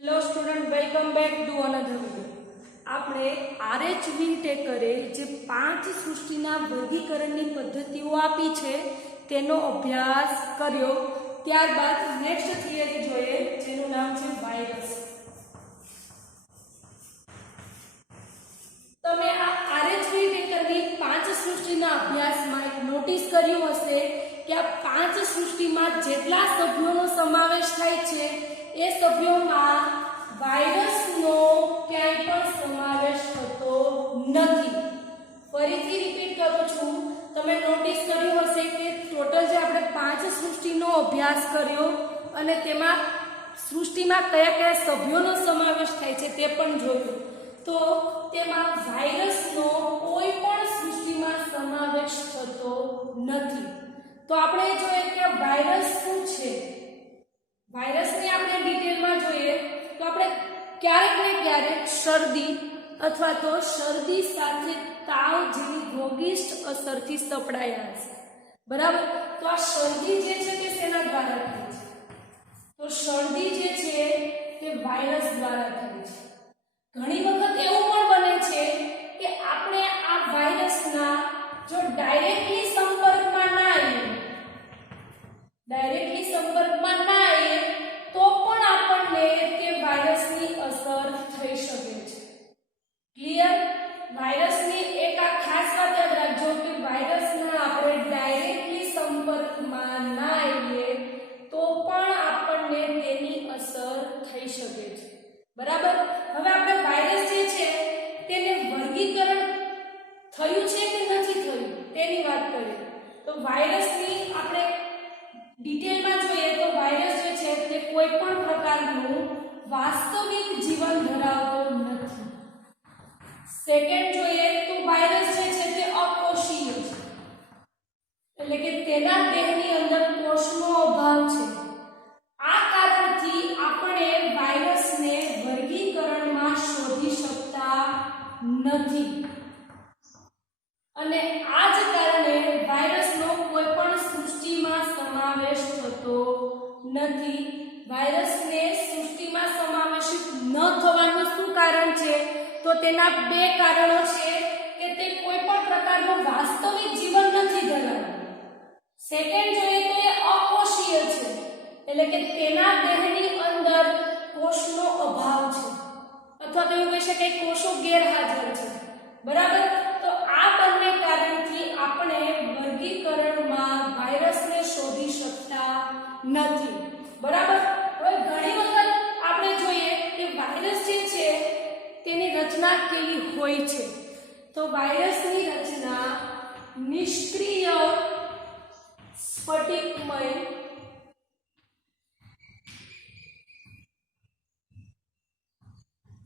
Hello student, welcome back to another video. આપણે આરએચવી ટેકરે જે 5 સૃષ્ટિના વર્ગીકરણની પદ્ધતિઓ આપી છે તેનો અભ્યાસ કર્યો. ત્યારબાદ નેક્સ્ટ થિયરી જોઈએ જેનું નામ છે વાયરસ. તમે આ આરએચવી ટેકરની 5 સૃષ્ટિના અભ્યાસમાં એક નોટિસ કર્યું હશે કે આ 5 સૃષ્ટિમાં જેટલા સભ્યોનો સમાવેશ થાય છે એ સભ્યોમાં વાયરસનો ક્યાંય પણ સમાવેશ થતો નથી. ફરીથી રિપીટ કરું છું, તમે નોટિસ કર્યું હશે કે ટોટલ જે આપણે 5 સૃષ્ટિનો અભ્યાસ કર્યો અને તેમાં સૃષ્ટિમાં કયા કયા સભ્યોનો સમાવેશ થાય છે તે પણ જોયું, તો તેમાં વાયરસનો કોઈ પણ સૃષ્ટિમાં સમાવેશ થતો નથી. તો આપણે જોઈએ કે વાયરસ શું છે. વાયરસને આપણે ડિટેલમાં જોઈએ તો આપણે ક્યારેક ને ક્યારેક શરદી અથવા તો શરદી સાથે તાવ જેવી રોગિષ્ટ અસરથી સપડાયા હશે, બરાબર. તો આ શરદી જે છે તે શેના દ્વારા થાય છે? તો શરદી જે છે તે વાયરસ દ્વારા થાય છે. ઘણી વખત એવું પણ બને છે કે આપણે આ વાયરસના જો ડાયરેક્ટલી સંપર્કમાં ના આવીએ તો પણ આપણને તે વાયરસની અસર થઈ શકે છે. ક્લિયર? વાયરસની એક આ ખાસ વાત યાદ રાખજો કે વાયરસના આપણે ડાયરેક્ટલી સંપર્કમાં ના આવીએ તો પણ આપણને તેની અસર થઈ શકે છે, બરાબર. હવે આપણે વાયરસ જે છે તેને વર્ગીકરણ થયું છે કે નથી થયું તેની વાત કરીએ. તો વાયરસની આપણે ડિટેલમાં જોઈએ તો વાયરસ જે છે તે કોઈ પણ પ્રકારનું વાસ્તવિક જીવન ધરાવતો નથી. સેકન્ડ જોઈએ તો વાયરસ જે છે તે અકોષીય છે, એટલે કે તેના દેહની અંદર કોષનો અભાવ છે. આ કારણથી આપણે વાયરસને વર્ગીકરણમાં શોધી શકતા નથી અને આ જ કારણે વાયરસનો કોઈ પણ સૃષ્ટિમાં સમાવેશ થતો નથી. વાયરસને સૃષ્ટિમાં સમાવેશિત ન થવાનું શું કારણ છે? તો તેના 2 કારણો છે કે તે કોઈ પણ પ્રકારનું વાસ્તવિક જીવન નથી ધરાવતું. સેકન્ડ જોઈએ તો એ અકોષીય છે, એટલે કે તેના દેહની અંદર કોષનો અભાવ છે અથવા તો એવું કહી શકાય કોષો ગેરહાજર છે, બરાબર. તો આ બંને કારણથી આપણે વર્ગીકરણમાં વાયરસને શોધી શકતા નથી, બરાબર. હવે ઘણી વખત આપણે જોઈએ કે વાયરસ જે છે તેની રચના કેવી હોય છે. તો વાયરસની રચના નિષ્ક્રિય સ્ફટિકમય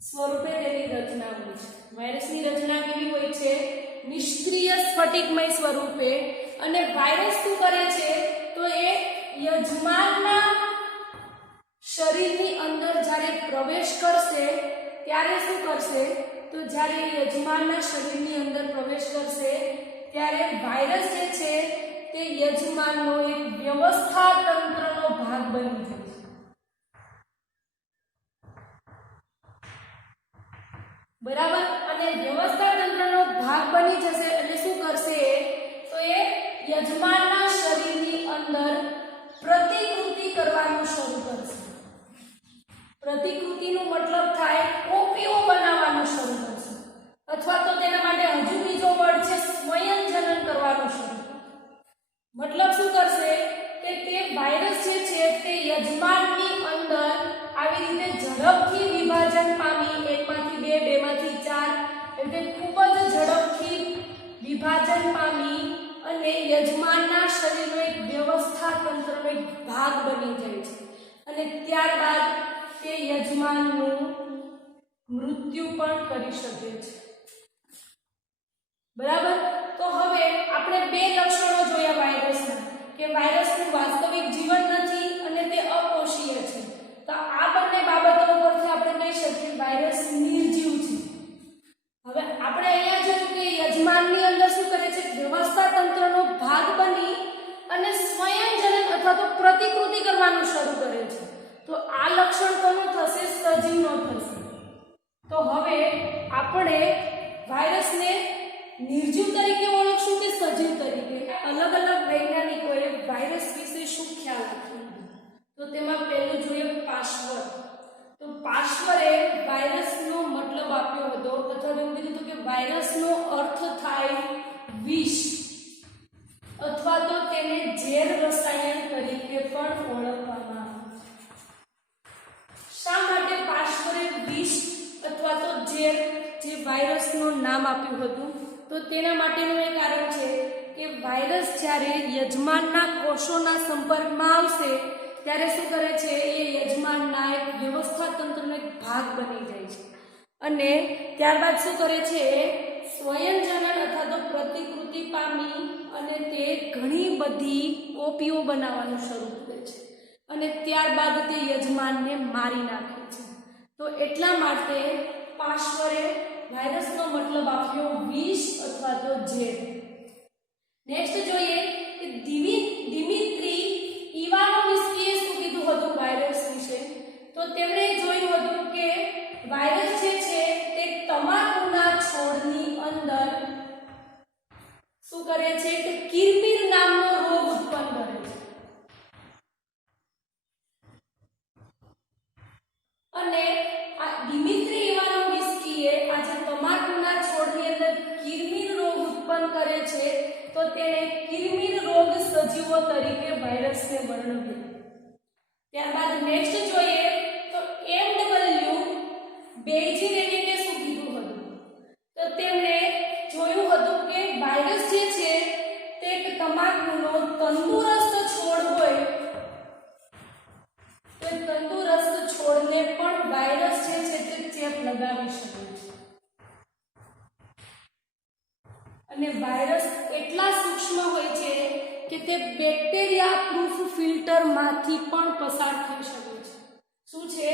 સ્વરૂપે તેની રચના હોય છે. વાયરસની રચના કેવી હોય છે? નિષ્ક્રિય સ્ફટિકમય સ્વરૂપે. અને વાયરસ શું કરે છે તો એ યજમાનના શરીરની અંદર જ્યારે પ્રવેશ કરશે ત્યારે શું કરશે? તો જ્યારે યજમાનના શરીરની અંદર પ્રવેશ કરશે ત્યારે વાયરસ જે છે તે યજમાનનો એક વ્યવસ્થા તંત્રનો ભાગ બની જશે, બરાબર. અને વ્યવસ્થા તંત્રનો ભાગ બની જશે એટલે શું કરશે? તો એ યજમાનના શરીરની અંદર પ્રતિકૃતિ કરવાનું શરૂ કરશે. પ્રતિકૃતિનો મતલબ થાય કોપીઓ બનાવવાનું શરૂ કરશે અથવા તો તેના માટે હજુ બીજો વર્ડ છે સ્વયંજનન કરવાનું શરૂ કરશે. મતલબ શું કરશે કે તે વાયરસ જે છે તે યજમાનની અંદર આવી રીતે ઝડપથી વિભાજન પામી 1 માંથી 2, 2 માંથી 4 એટલે ખૂબ જ ઝડપથી વિભાજન પામી અને યજમાનના શરીરનો એક વ્યવસ્થા તંત્રનો એક ભાગ બની જાય છે અને ત્યારબાદ તે યજમાનનું મૃત્યુ પણ કરી શકે છે, બરાબર. તો હવે આપણે 2 લક્ષણો જોયા વાયરસના કે વાયરસનું વાસ્તવિક જીવન નથી અને તે અકોષીય છે. તો આ બંને બાબતો પરથી આપણે કહી શકીએ વાયરસ નિર્જીવ છે. હવે આપણે અહીંયા જોયું કે યજમાનની અંદર શું કરે છે? વ્યવસ્થા તંત્રનો ભાગ બની અને સ્વયંજનન અથવા તો પ્રતિકૃતિ કરવાનું શરૂ કરે છે. તો આ લક્ષણ કોનું થશે? સજીવ આપણે વાયરસને નિર્જીવ તરીકે ઓળખશું કે સજીવ તરીકે? અલગ અલગ વૈજ્ઞાનિકોએ વાયરસ વિશે શું ખ્યાલ આપ્યો? તો તેમાં પહેલું જોઈએ પાશ્વર. તો પાશ્વરે વાયરસનો મતલબ આપ્યો હતો, અથવા એવું કીધું હતું કે વાયરસનો અર્થ થાય વિષ, અથવા તો તેને ઝેર રસાયણ તરીકે પણ ઓળખવામાં આવે. શા માટે પાશ્વરે વિષ અથવા તો ઝેર જે વાયરસનું નામ આપ્યું હતું? તો તેના માટેનું એક કારણ છે કે વાયરસ જ્યારે યજમાનના કોષોના સંપર્કમાં આવશે ત્યારે શું કરે છે? એ યજમાનના એક વ્યવસ્થા તંત્રનો એક ભાગ બની જાય છે અને ત્યારબાદ શું કરે છે? સ્વયંજનન અથવા તો પ્રતિકૃતિ પામી અને તે ઘણી બધી કોપીઓ બનાવવાનું શરૂ કરે છે અને ત્યારબાદ તે યજમાનને મારી નાખે છે. તો એટલા માટે પાશ્વરે વાયરસનો મતલબ આપ્યો વિષ અથવા તો ઝેર. નેક્સ્ટ જોઈએ કે દિમિત્રી ઇવાનોવ્સ્કીએ શું કીધું હતું વાયરસ વિશે? તો તેમણે જોયું હતું કે વાયરસ જે છે તે તમાકુના છોડની અંદર શું કરે છે? કે કિરમિર નામનો રોગ ઉત્પન્ન કરે છે અને આ દિમિત્રી ઇવાનોવ્સ્કીએ આ જે તમાકુના છોડની અંદર કિરમિર રોગ ઉત્પન્ન કરે છે તો તેને કિરમિર રોગ સજીવો તરીકે વાયરસને વર્ણવ્યો. ત્યારબાદ નેક્સ્ટ જોઈએ તો એમડબલ્યુ બેઇજરેનિકે શું કીધું હતું? તો તેમણે જોયું હતું કે વાયરસ જે છે તે એક તમાકુનો તંદુરસ્ત છોડ હોય તો તંદુરસ્ત છોડને પણ વાયરસ જે છે તે ચેપ લગાવી શકે છે અને વાયરસ એટલા સૂક્ષ્મ હોય છે કે તે બેક્ટેરિયા પ્રૂફ ફિલ્ટરમાંથી પણ પસાર થઈ શકે છે. શું છે?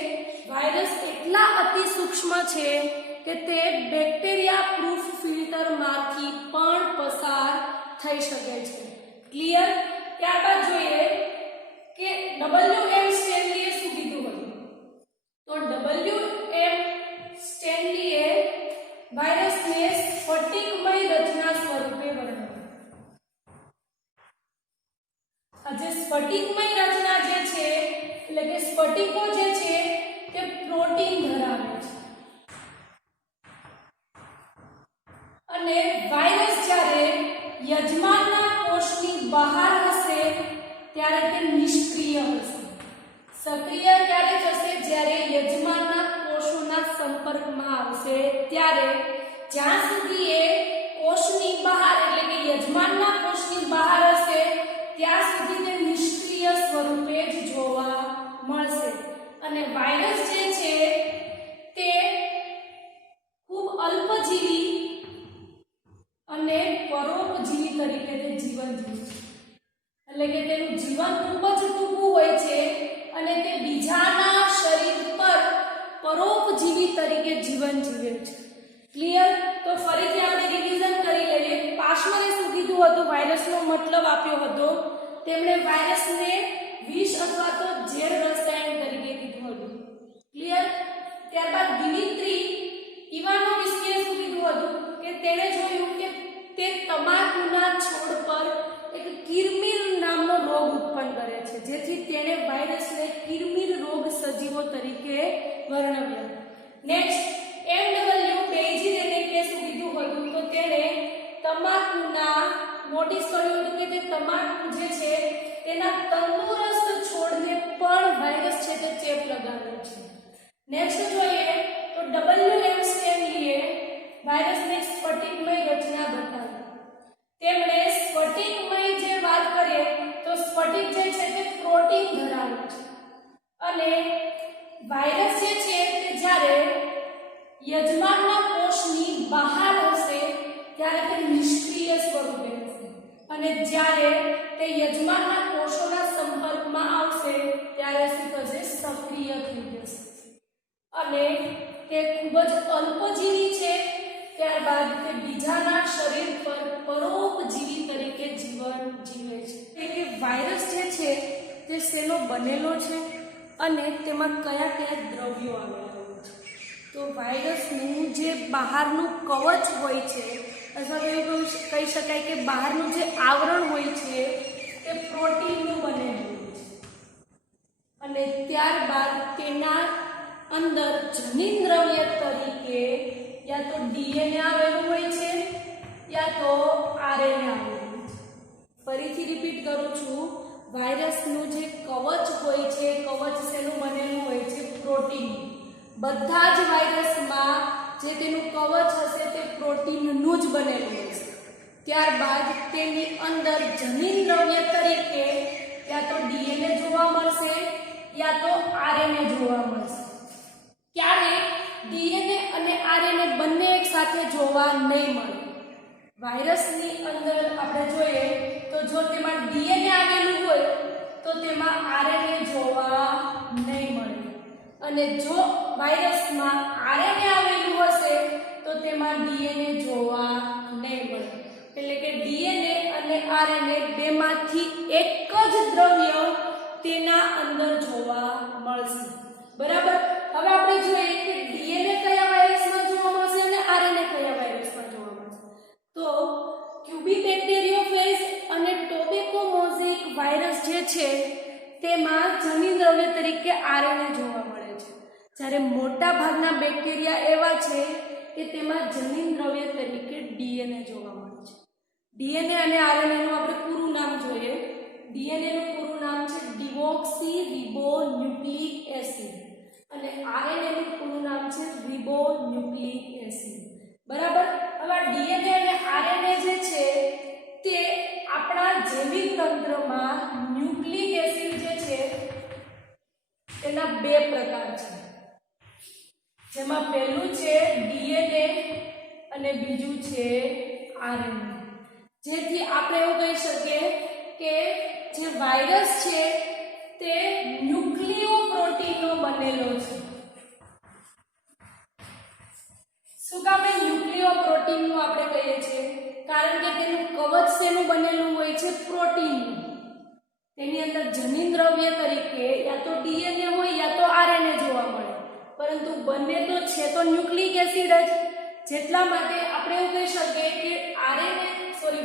વાયરસ એટલા અતિ સૂક્ષ્મ છે કે તે બેક્ટેરિયા પ્રૂફ ફિલ્ટરમાંથી પણ પસાર થઈ શકે છે. ક્લિયર? ત્યારબાદ જોઈએ કે WM સ્ટેનલીએ શું કીધું હતું? તો WM સ્ટેનલીએ વાયરસને સ્ફટિકમય રચના સ્વરૂપે વર્ણવ્યું. આ જે સ્ફટિકમય રચના જે છે એટલે કે સ્ફટિકો જે છે તે પ્રોટીન ધરાવે છે અને વાયરસ જ્યારે યજમાનના કોષની બહાર હશે ત્યારે તે નિષ્ક્રિય હશે. સક્રિય ત્યારે થશે જ્યારે યજમાનના કોષોના સંપર્કમાં આવશે ત્યારે. જ્યાં સુધી એ કોષની બહાર એટલે કે યજમાનના કોષની બહાર હશે ત્યાં સુધી તે નિષ્ક્રિય સ્વરૂપે જ જોવા મળશે અને વાયરસ જે છે તે ખૂબ અલ્પજીવી અને પરોપજીવી તરીકે તે જીવન જીવે છે. એટલે કે તેનું જીવન ખૂબ જ ટૂંકું હોય છે અને તે બીજાના શરીર પર પરોપજીવી તરીકે જીવન જીવે છે. ક્લિયર? તો ફરીથી આપણે રિવિઝન કરી લઈએ. પાશ્વરે શું કીધું હતું? વાયરસનો મતલબ આપ્યો હતો. તેમણે વાયરસને વિષ અથવા તો ઝેર રસાયણ તરીકે કીધું હતું. ક્લિયર? ત્યારબાદ દિમિત્રી ઇવાનોવ્સ્કીએ શું કીધું હતું? કે તેણે જોયું કે તે તમાકુના છોડ પર એક કિરમિર નામનો રોગ ઉત્પન્ન કરે છે જેથી તેણે વાયરસને કિરમિર રોગ સજીવો તરીકે વર્ણવ્યો. નેક્સ્ટ એમડબલ્યુ બેઇજરેનિકે શું કીધું હતું? તો તેણે તમાકુના નોટિસ કર્યું હતું કે તે તમાકુ જે છે તેના તંદુરસ્ત છોડને પણ વાયરસ છે તે ચેપ લગાવે છે. નેક્સ્ટ જોઈએ તો WM સ્ટેનલીએ વાયરસની સ્ફટિકમય રચના બતાવી. તેમણે સ્ફટિકમય જે વાત કરીએ તો સ્ફટિક જે છે તે પ્રોટીન ધરાવે છે અને વાયરસ જે છે તે જ્યારે યજમાનના કોષની બહાર હશે ત્યારે તે નિષ્ક્રિય સ્વરૂપે હશે અને જ્યારે તે યજમાનના કોષોના સંપર્કમાં આવશે ત્યારે શું થશે? સક્રિય થઈ જશે અને તે ખૂબ જ અલ્પજીવી છે. ત્યારબાદ તે બીજાના શરીર પર પરોપજીવી તરીકે જીવન જીવે છે. એટલે કે વાયરસ જે છે તે શેનો બનેલો છે અને તેમાં કયા કયા દ્રવ્યો આવેલા હોય છે? તો વાયરસનું જે બહારનું કવચ હોય છે અથવા તો એવું કહી શકાય કે બહારનું જે આવરણ હોય છે તે પ્રોટીનનું બનેલું હોય છે અને ત્યારબાદ તેના અંદર જનીન દ્રવ્ય તરીકે યા તો ડીએનએ આવેલું હોય છે યા તો આરએનએ આવેલું હોય છે. ફરીથી રિપીટ કરું છું, વાયરસનું જે કવચ હોય છે, કવચ શેનું બનેલું હોય છે? પ્રોટીન. બધા જ વાયરસમાં જે તેનું કવચ હશે તે પ્રોટીનનું જ બનેલું હોય છે. ત્યારબાદ તેની અંદર જનીન દ્રવ્ય તરીકે યા તો ડીએનએ જોવા મળશે યા તો આરએનએ જોવા મળશે. ક્યારે ડીએનએ અને આરએનએ બંને એક સાથે જોવા નહીં મળે. વાયરસની અંદર આપણે જોઈએ તો જો તેમાં ડીએનએ આવેલું હોય તો તેમાં આરએનએ જોવા નહીં મળે અને જો વાયરસમાં આરએનએ આવેલું હશે તો તેમાં ડીએનએ જોવા નહીં મળે. એટલે કે ડીએનએ અને આરએનએ બેમાંથી એક જ દ્રવ્ય તેના અંદર જોવા મળશે. બરાબર. હવે આપણે જોઈએ કે ડીએનએ કયા વાયરસમાં જોવા મળશે અને આરએનએ કયા વાયરસમાં જોવા મળશે. તો ક્યુબીબેક્ટેરિયોફેજ અને ટોબેકોમોઝેઇક વાયરસ જે છે તેમાં જનીન દ્રવ્ય તરીકે આરએનએ જોવા મળે છે, જ્યારે મોટા ભાગના બેક્ટેરિયા એવા છે કે તેમાં જનીન દ્રવ્ય તરીકે ડીએનએ જોવા મળે છે. ડીએનએ અને આરએનએ નું આપણે પૂરું નામ જોઈએ. ડીએનએ નું પૂરું નામ છે ડિઓક્સી રિબોન્યુક્લિક એસિડ અને આરએનએ નું પૂરું નામ છે રિબોન્યુક્લિક એસિડ. બરાબર. હવે ડીએનએ અને આરએનએ જે છે તે આપણા જૈવિક તંત્રમાં ન્યુક્લિક એસિડ જે છે તેના બે પ્રકાર છે, જેમાં પહેલું છે ડીએનએ અને બીજું છે આરએનએ. જેથી આપણે એવું કહી શકીએ કે જે વાયરસ છે તે ન્યુક્લિયોપ્રોટીનનો બનેલો છે. શું કામ ન્યુક્લિયોપ્રોટીનનું આપણે કહીએ છીએ? કારણ કે તેનું કવચ શેનું બનેલું હોય છે? પ્રોટીનનું. તેની અંદર જનીન દ્રવ્ય તરીકે યા તો ડીએનએ હોય યા તો આરએનએ જોવા મળે, પરંતુ બંને તો છે તો ન્યુક્લિક એસિડ જ. જેટલા માટે આપણે એવું કહી શકીએ કે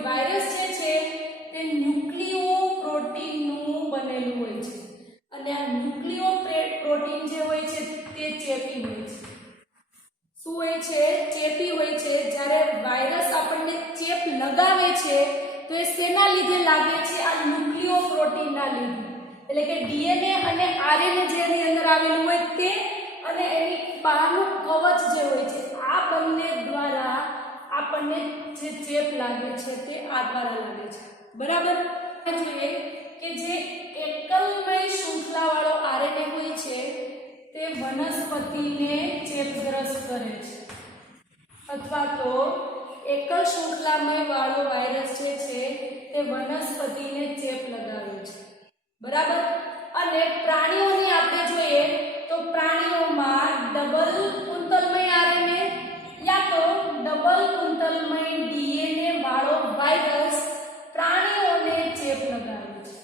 વાયરસ જે છે તે ન્યુક્લિયોપ્રોટીનનું બનેલું હોય છે અને આ ન્યુક્લિયોપ્રોટીન જે હોય છે તે ચેપી હોય છે. શું હોય છે? ચેપી હોય છે. જ્યારે વાયરસ આપણને ચેપ લગાવે છે તો એ શેના લીધે લાગે છે? આ ન્યુક્લિયોપ્રોટીનના લીધે. એટલે કે ડીએનએ અને આરએનએ જેની અંદર આવેલું હોય તે અને એની બહારનું કવચ જે હોય છે આ બંને દ્વારા આપણને જે ચેપ લાગે છે તે આ દ્વારા લાગે છે. બરાબર. જોઈએ કે જે એકલમય શૃંખલાવાળો આરએનએ હોય છે તે વનસ્પતિને ચેપગ્રસ્ત કરે છે, અથવા તો એકલ શૃંખલામય વાળો વાયરસ જે છે તે વનસ્પતિને ચેપ લગાવે છે. બરાબર. અને પ્રાણીઓની આપણે જોઈએ તો પ્રાણીઓમાં ડબલ કુંતલમય આરએનએ યા તો ડબલ કુંતલમય ડીએનએ વાળો વાયરસ પ્રાણીઓને ચેપ લગાવે છે.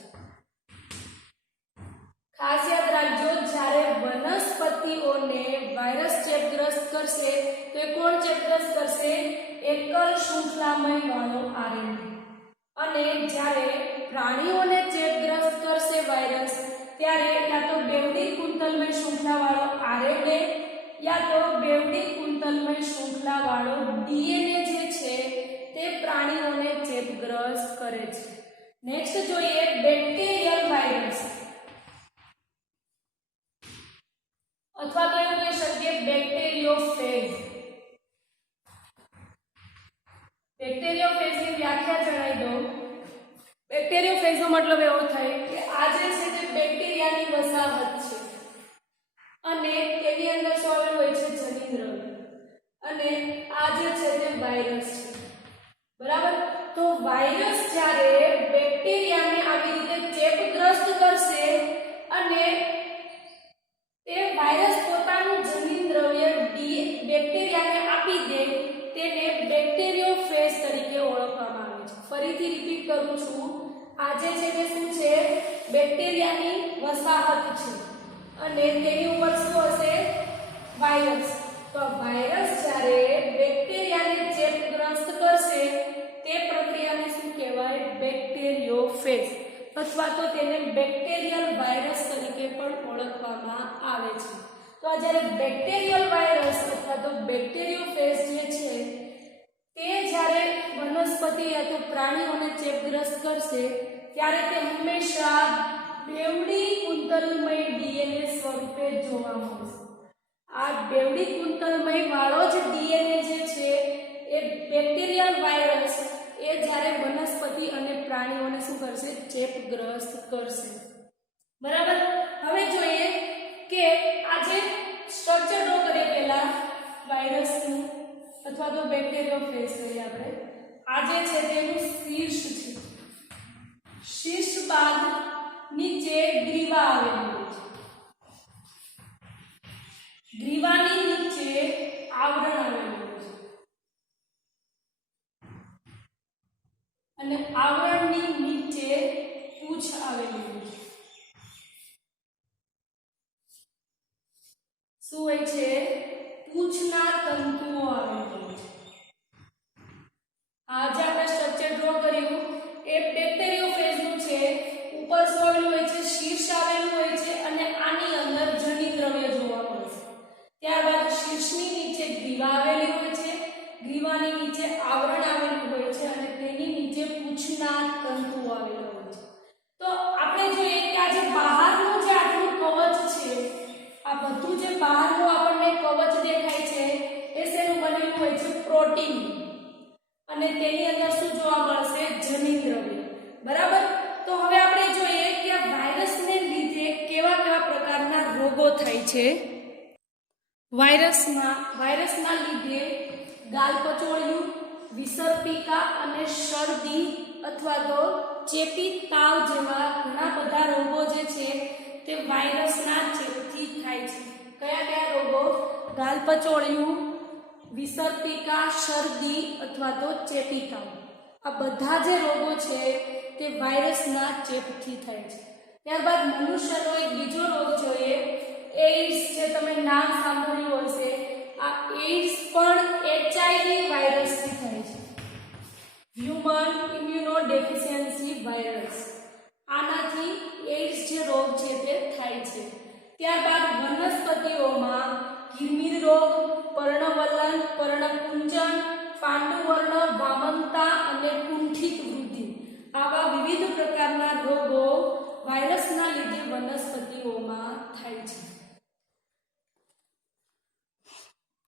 ખાસ યાદ રાખજો, જ્યારે વનસ્પતિઓને વાયરસ ચેપગ્રસ્ત કરશે તો એ કોણ ચેપગ્રસ્ત કરશે? એકલ શૃંખલામય વાળો આરએનએ. અને જ્યારે પ્રાણીઓને ચેપગ્રસ્ત કરશે વાયરસ ત્યારે યા તો બેવડી કુંતલમય શૃંખલા વાળો આરએનએ યા તો બેવડી કુંતલમય શૃંખલા વાળો ડીએનએ જે છે તે પ્રાણીઓને ચેપગ્રસ્ત કરે છે. નેક્સ્ટ જોઈએ બેક્ટેરિયલ વાયરસ, અથવા તો એવું કહી શકીએ બેક્ટેરિયોફેજ. બેક્ટેરિયોફેજની વ્યાખ્યા જણાવી દઉં. બેક્ટેરિયોફેજનો મતલબ એવો થાય કે આ જે છે તે બેક્ટેરિયાની વસાહત છે અને તેની અંદર શું આવેલું હોય છે? જનીન દ્રવ્ય. અને આ જે છે તે વાયરસ છે. બરાબર. તો વાયરસ જ્યારે બેક્ટેરિયાને આવી રીતે ચેપગ્રસ્ત કરશે અને તે વાયરસ પોતાનું જનીન દ્રવ્ય બેક્ટેરિયાને આપી દે તેને બેક્ટેરિયોફેજ તરીકે ઓળખવામાં આવે છે. ફરીથી રિપીટ કરું છું, આ જે છે તે શું છે? બેક્ટેરિયાની વસાહત છે અને તેની ઉપર શું હશે? વાયરસ. તો વાયરસ જ્યારે બેક્ટેરિયાને ચેપગ્રસ્ત કરશે તે પ્રક્રિયાને શું કહેવાય? બેક્ટેરિયોફેજ અથવા તો તેને બેક્ટેરિયલ વાયરસ તરીકે પણ ઓળખવામાં આવે છે. તો આ જ્યારે બેક્ટેરિયલ વાયરસ અથવા તો બેક્ટેરિયોફેજ જે છે તે જ્યારે વનસ્પતિ અથવા પ્રાણીઓને ચેપગ્રસ્ત કરશે ત્યારે તે હંમેશા બેવડી કુંતલમય ડીએનએ સ્વરૂપે જોવા મળશે. આ બેવડી કુંતલમય વાળો જ ડીએનએ જે છે એ બેક્ટેરિયલ વાયરસ એ જ્યારે વનસ્પતિ અને પ્રાણીઓને શું કરશે? ચેપગ્રસ્ત કરશે. બરાબર. હવે જોઈએ કે આ જે સ્ટ્રક્ચર ડ્રો કરીએ પહેલા વાયરસનું અથવા તો બેક્ટેરિયોફેજ કરીએ આપણે. આ જે છે તેનું શીર્ષ છે. શીર્ષ બાદ નીચે ગ્રીવા આવેલી હોય છે. ગ્રીવાની નીચે આવરણ આવેલું હોય છે અને આવરણની નીચે પૂંછ આવેલી હોય છે. શું હોય છે? પૂંછના તંતુઓ આવેલા હોય છે. આ જે આપણે સ્ટ્રક્ચર ડ્રો કર્યું એ બેક્ટેરિયોફેજનું છે. ઉપર શું આવેલું હોય છે? શીર્ષ આવેલું હોય છે અને આની અંદર જનિત દ્રવ્ય જોવા મળશે. ત્યારબાદ શીર્ષની નીચે ગ્રીવા આવેલી હોય છે. ગ્રીવાની નીચે આવરણ આવેલું હોય છે અને તેની નીચે પૂંછના તંતુઓ આવેલા હોય છે. તો આપણે જોઈએ કે આ જે બહારનું જે આટલું કવચ છે, આ બધું જે બહારનું આપણને કવચ દેખાય છે એ શેનું બનેલું હોય છે? પ્રોટીન. અને તેની અંદર શું જોવા મળશે? જનિત દ્રવ્ય. બરાબર. તો હવે આપણે જોઈએ કે આ વાયરસને લીધે કેવા કેવા પ્રકારના રોગો થાય છે. વાયરસના લીધે ગાલપચોળિયું, વિસર્પિકા અને શરદી અથવા તો ચેપી તાવ જેવા ઘણા બધા રોગો જે છે તે વાયરસના ચેપથી થાય છે. કયા કયા રોગો? ગાલપચોળિયું, વિસર્પિકા, શરદી અથવા તો ચેપી તાવ. આ બધા જે રોગો છે તે વાયરસના ચેપથી થાય છે. ત્યારબાદ મનુષ્યનો એક બીજો રોગ જોઈએ, એઇડ્સ. જે તમે નામ સાંભળ્યું હશે, આ એઇડ્સ પણ એચઆઈવી વાયરસથી થાય છે. Human immunodeficiency virus. આનાથી એઇડ્સ જે રોગ છે તે થાય છે. ત્યારબાદ વનસ્પતિઓમાં કિરમિર રોગ, પર્ણવલન, પર્ણકુંચન, પાંડુવર્ણ, વામનતા અને કુંઠિત વૃદ્ધિ આવા વિવિધ પ્રકારના રોગો વાયરસના લીધે